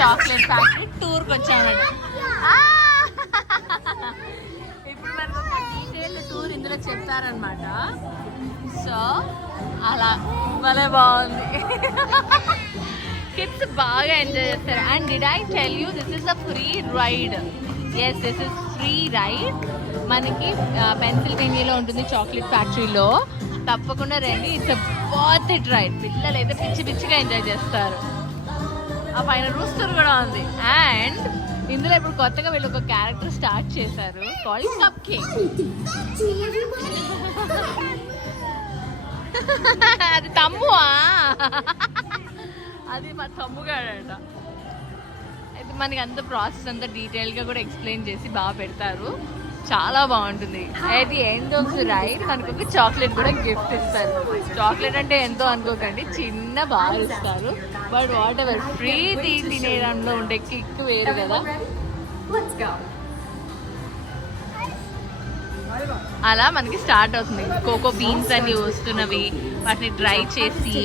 Chocolate factory టూర్కి వచ్చామండి. ఇప్పుడు మనకు ఒక డీటెయిల్డ్ టూర్ ఇందులో చెప్తారనమాట. సో అలా భలే బాగుంది. కిడ్స్ బాగా ఎంజాయ్ చేస్తారు. And did I tell you this is a free ride? Yes, this is free ride. మనకి పెన్సిల్వేనియాలో ఉంటుంది చాక్లెట్ ఫ్యాక్టరీలో. తప్పకుండా రండి. It's a worth it ride. పిల్లలు అయితే పిచ్చి పిచ్చిగా ఎంజాయ్ చేస్తారు. ఆ పైన రూస్టర్ కూడా ఉంది. అండ్ ఇందులో ఇప్పుడు కొత్తగా వీళ్ళు ఒక క్యారెక్టర్ స్టార్ట్ చేశారు, కాల్డ్ కప్ కేక్. అది తమ్మువా? అది మా తమ్ముగాడంట. అయితే మనకి అంత ప్రాసెస్ అంతా డీటెయిల్గా కూడా ఎక్స్ప్లెయిన్ చేసి బాగా పెడతారు. చాలా బాగుంటుంది. అయితే ఎండ్ ఆఫ్ ది రైడ్ మనకు ఒక చాక్లెట్ కూడా గిఫ్ట్ ఇస్తారు. చాక్లెట్ అంటే ఎంతో అనుకోకండి, చిన్న బాగా ఇస్తారు. బట్ వాట్ ఎవర్, ఫ్రీ తినేయడంలో ఉండే కిక్ వేరు కదా. అలా మనకి స్టార్ట్ అవుతుంది. కోకో బీన్స్ అన్ని వస్తున్నవి, వాటిని డ్రై చేసి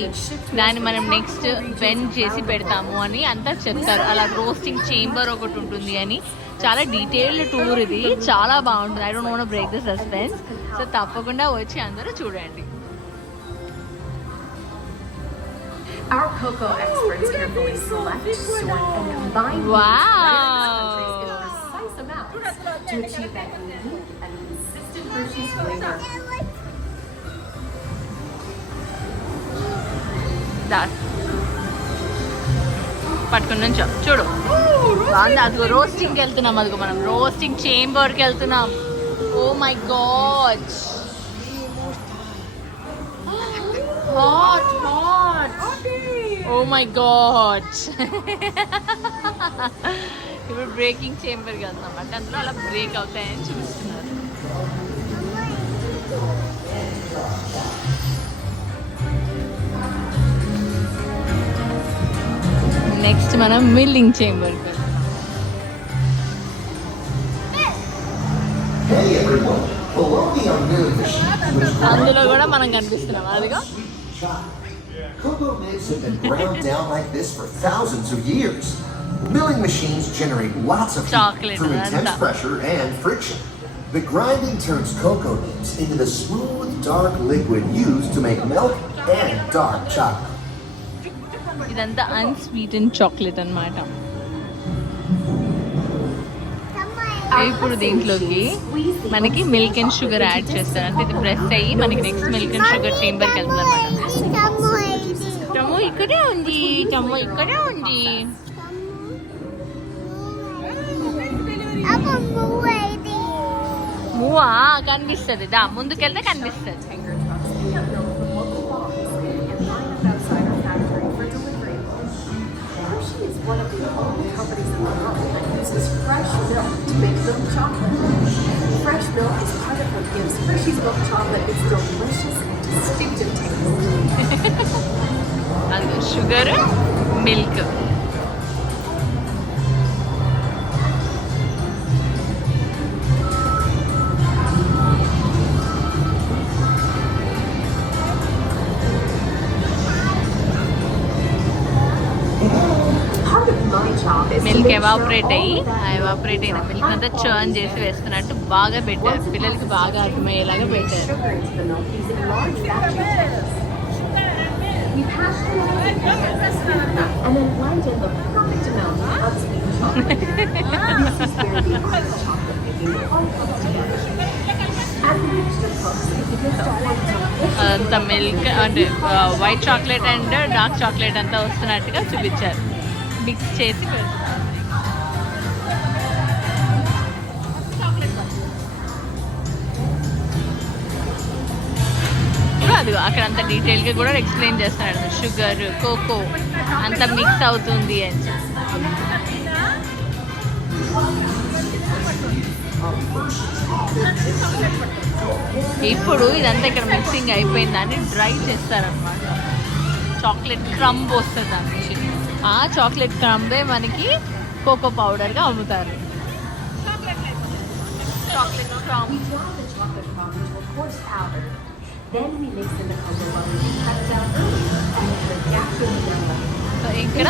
దాన్ని మనం నెక్స్ట్ బెండ్ చేసి పెడతాము అని అంతా చెప్తారు. అలా రోస్టింగ్ చేంబర్ ఒకటి ఉంటుంది అని. చాలా డీటెయిల్డ్ టూర్ ఇది, చాలా బాగుంటుంది. I don't want to break the suspense. So తప్పకుండా వచ్చి అందరూ చూడండి. Our cocoa experts carefully select, sort, and combine Wow! in precise amounts to achieve that unique and consistent Hershey's flavor. పట్టుకుని నుంచో చూడు, బాగుంది. అదిగో రోస్టింగ్కి వెళ్తున్నాం. అదిగో మనం రోస్టింగ్ చేంబర్కి వెళ్తున్నాం. Oh my God, hot hot. Oh my God. ఇప్పుడు బ్రేకింగ్ చేంబర్కి వెళ్తున్నాం అంటే అందులో అలా బ్రేక్ అవుతాయని చూపిస్తున్నారు. నెక్స్ట్ మనం మిల్లింగ్ చేంబర్కి వెళ్తాం. అందులో కూడా మనం కనిపిస్తున్నాం. అదిగో Cocoa nibs have been ground down like this for thousands of years. Milling machines generate lots of heat through intense pressure and friction. The grinding turns cocoa nibs into the smooth, dark liquid used to make milk and dark chocolate. ఇదంతా unsweetened chocolate అన్నమాట. ఇప్పుడు దీంట్లోకి మనకి milk and sugar add చేస్తారు. అంటే ఇది ప్రెస్ అయ్యి మనకి నెక్స్ట్ మిల్క్ అండ్ షుగర్ చేంబర్కి వెళ్తుంది అనమాట. టమో ఇక్కడే ఉంది, టమో ఇక్కడే ఉంది. మూవా కనిపిస్తుంది, దా ముందుకెళ్తే కనిపిస్తుంది. One of the only companies in the world that uses fresh milk to make milk chocolate. Fresh milk is part of what gives Hershey's milk chocolate its delicious and distinctive taste. అది sugar, milk. Milk evaporate అయ్యి ఆ ఎవాపరేట్ అయిన మిల్క్ అంతా చర్న్ చేసి వేస్తున్నట్టు బాగా పెట్టారు. పిల్లలకి బాగా అర్థమయ్యేలాగా పెట్టారు. అదంతా మిల్క్ అంటే white chocolate and dark chocolate అంతా వస్తున్నట్టుగా చూపించారు. మిక్స్ చేసి అది అక్కడ అంత డీటెయిల్గా కూడా ఎక్స్ప్లెయిన్ చేస్తున్నాడు. షుగర్, కోకో అంతా మిక్స్ అవుతుంది అని. ఇప్పుడు ఇదంతా ఇక్కడ మిక్సింగ్ అయిపోయిందని డ్రై చేస్తారనమాట. చాక్లెట్ క్రంబ్ వస్తుంది దాని నుంచి. ఆ చాక్లెట్ క్రంబే మనకి కోకో పౌడర్గా అమ్ముతారు. Chocolate crumb. Then we mix in the cocoa butter we cut down earlier and add a dash of vanilla. So ఇక్కడ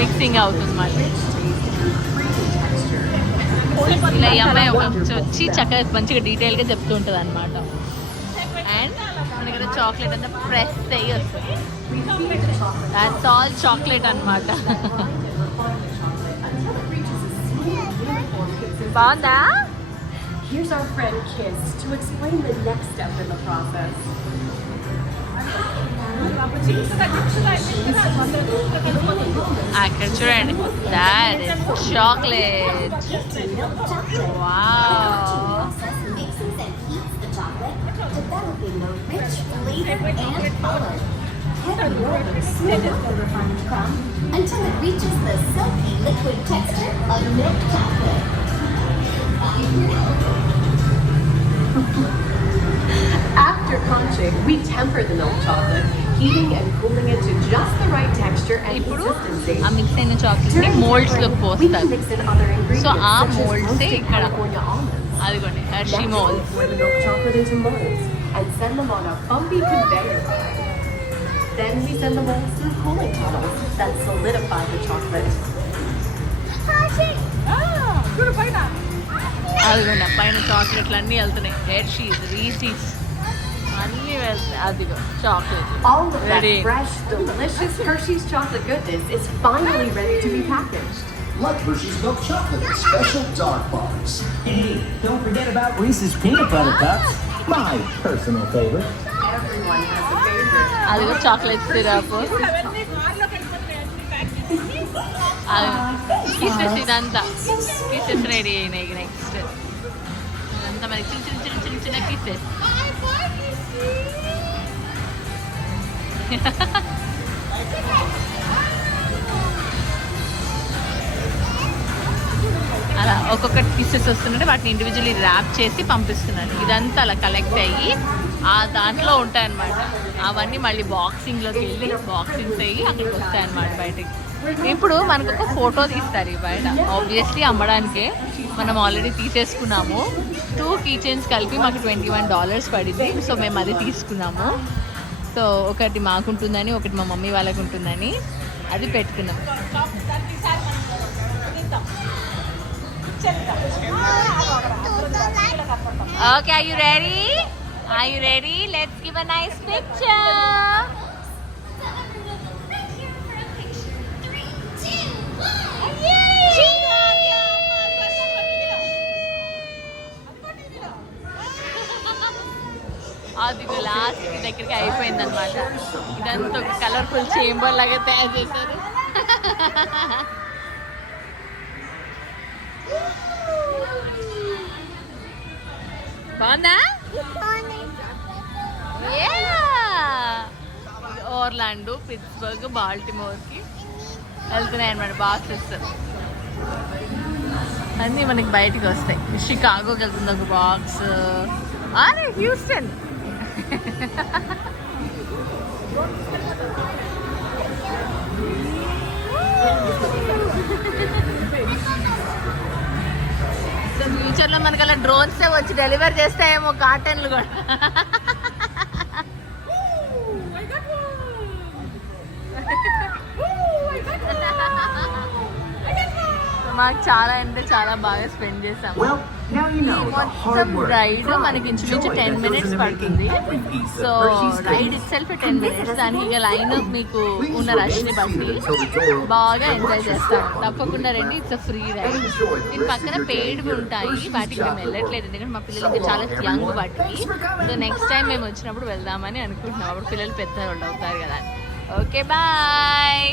మిక్సింగ్ అవుతుంది మళ్ళీ. ఇలా ఈ అమ్మాయి వచ్చి చక్కగా మంచిగా డీటెయిల్గా చెప్తూ ఉంటుంది అనమాట. అండ్ మన దగ్గర చాక్లెట్ అంతా ప్రెస్ అయ్యి వస్తుంది. దాట్స్ ఆల్ చాక్లెట్ అనమాట. బాగుందా? Here's our friend Kiss to explain the next step in the process. అక్కడ చూడండి, that is chocolate. Wow. Mixes and heats the chocolate, developing a rich flavor and color. Heavy rollers smooth the refined crumb until it reaches the silky liquid texture of milk chocolate. After conching, we temper the milk chocolate, heating and cooling it to just the right texture and ఇప్పుడు consistency. ఆ మిక్స్ అయిన చాక్లెట్ ని మోల్డ్స్ లోకి We can పోస్తారు. mix in other ingredients So, ఆ such as molds roasted ఇక్కడ. California almonds. అదిగోండి Hershey Next, moulds. pour the milk chocolate into molds and send them on a bumpy conveyor line. Then we send the molds through cooling tunnels that solidify the chocolate. అదిగోండి పైన చాక్లెట్లు అన్నీ వెళ్తున్నాయి. హెర్షీస్, రీసీస్ అన్నీ వెళ్తాయి. అదిగో chocolate All of that ready. fresh, delicious Hershey's chocolate goodness is finally ready to be packaged. Like Hershey's milk chocolate in special dark bars. Hey, don't forget about Reese's peanut butter cups, my personal favorite. Everyone has a favorite. అదిగో chocolate syrup. Kisses ఇదంతా kisses ready అయినాయి. నెక్స్ట్ ఇదంతా మరి చిన్న చిన్న చిన్న చిన్న చిన్న కిసెస్. అలా ఒక్కొక్క పీసెస్ వస్తుంటే వాటిని ఇండివిజువల్లీ ర్యాప్ చేసి పంపిస్తున్నారు. ఇదంతా అలా కలెక్ట్ అయ్యి ఆ దాంట్లో ఉంటాయన్నమాట. అవన్నీ మళ్ళీ బాక్సింగ్లోకి వెళ్ళి బాక్సింగ్స్ అయ్యి అక్కడికి వస్తాయన్నమాట బయటకి. ఇప్పుడు మనకు ఒక ఫోటో తీస్తారు ఈ బయట. ఆబ్వియస్లీ అమ్మడానికే మనం ఆల్రెడీ తీసేసుకున్నాము. 2 కీ చైన్స్ కలిపి మాకు $21 పడింది. సో మేము అది తీసుకున్నాము. సో ఒకటి మాకుంటుందని, ఒకటి మా మమ్మీ వాళ్ళకు ఉంటుందని అది పెట్టుకున్నాం. Okay, are you ready? Are you ready? Let's give a nice picture. అది లాస్ట్ దగ్గరికి అయిపోయింది అనమాట. ఇదంతా ఒక కలర్ఫుల్ చేంబర్ లాగా తయారు చేశారు. బాగుందా? ఓర్లాండో, పిట్స్బర్గ్, బాల్టిమోర్కి వెళ్తున్నాయి అనమాట బాక్సెస్ అన్నీ మనకి బయటికి వస్తాయి. షికాగోకి వెళ్తుంది ఒక బాక్స్. అరే హ్యూస్టన్. ఫ్యూచర్లో మనకి అలా డ్రోన్స్ వచ్చి డెలివర్ చేస్తాయేమో కాటన్లు కూడా. మాకు చాలా అంటే చాలా బాగా స్పెండ్ చేసాము. Well, now you know the hard మొత్తం work, రైడ్ pride, మనకి and ఇంచుమించు joy 10 that goes minutes into making పడుతుంది. every piece so of Hershey's ride taste. Itself 10 minutes. దానికి ఇక లైన్ మీకు ఉన్న రష్ని బట్టి బాగా ఎంజాయ్ చేస్తాం. తప్పకుండా రండి. It's free ride. దీని పక్కన పెయిడ్ ఉంటాయి. వాటికి మేము వెళ్ళట్లేదు ఎందుకంటే మా పిల్లలు ఇంకా చాలా యంగ్ వాటికి. సో నెక్స్ట్ టైం మేము వచ్చినప్పుడు వెళ్దామని అనుకుంటున్నాం. అప్పుడు పిల్లలు పెద్ద వాళ్ళు అవుతారు కదా. Okay bye.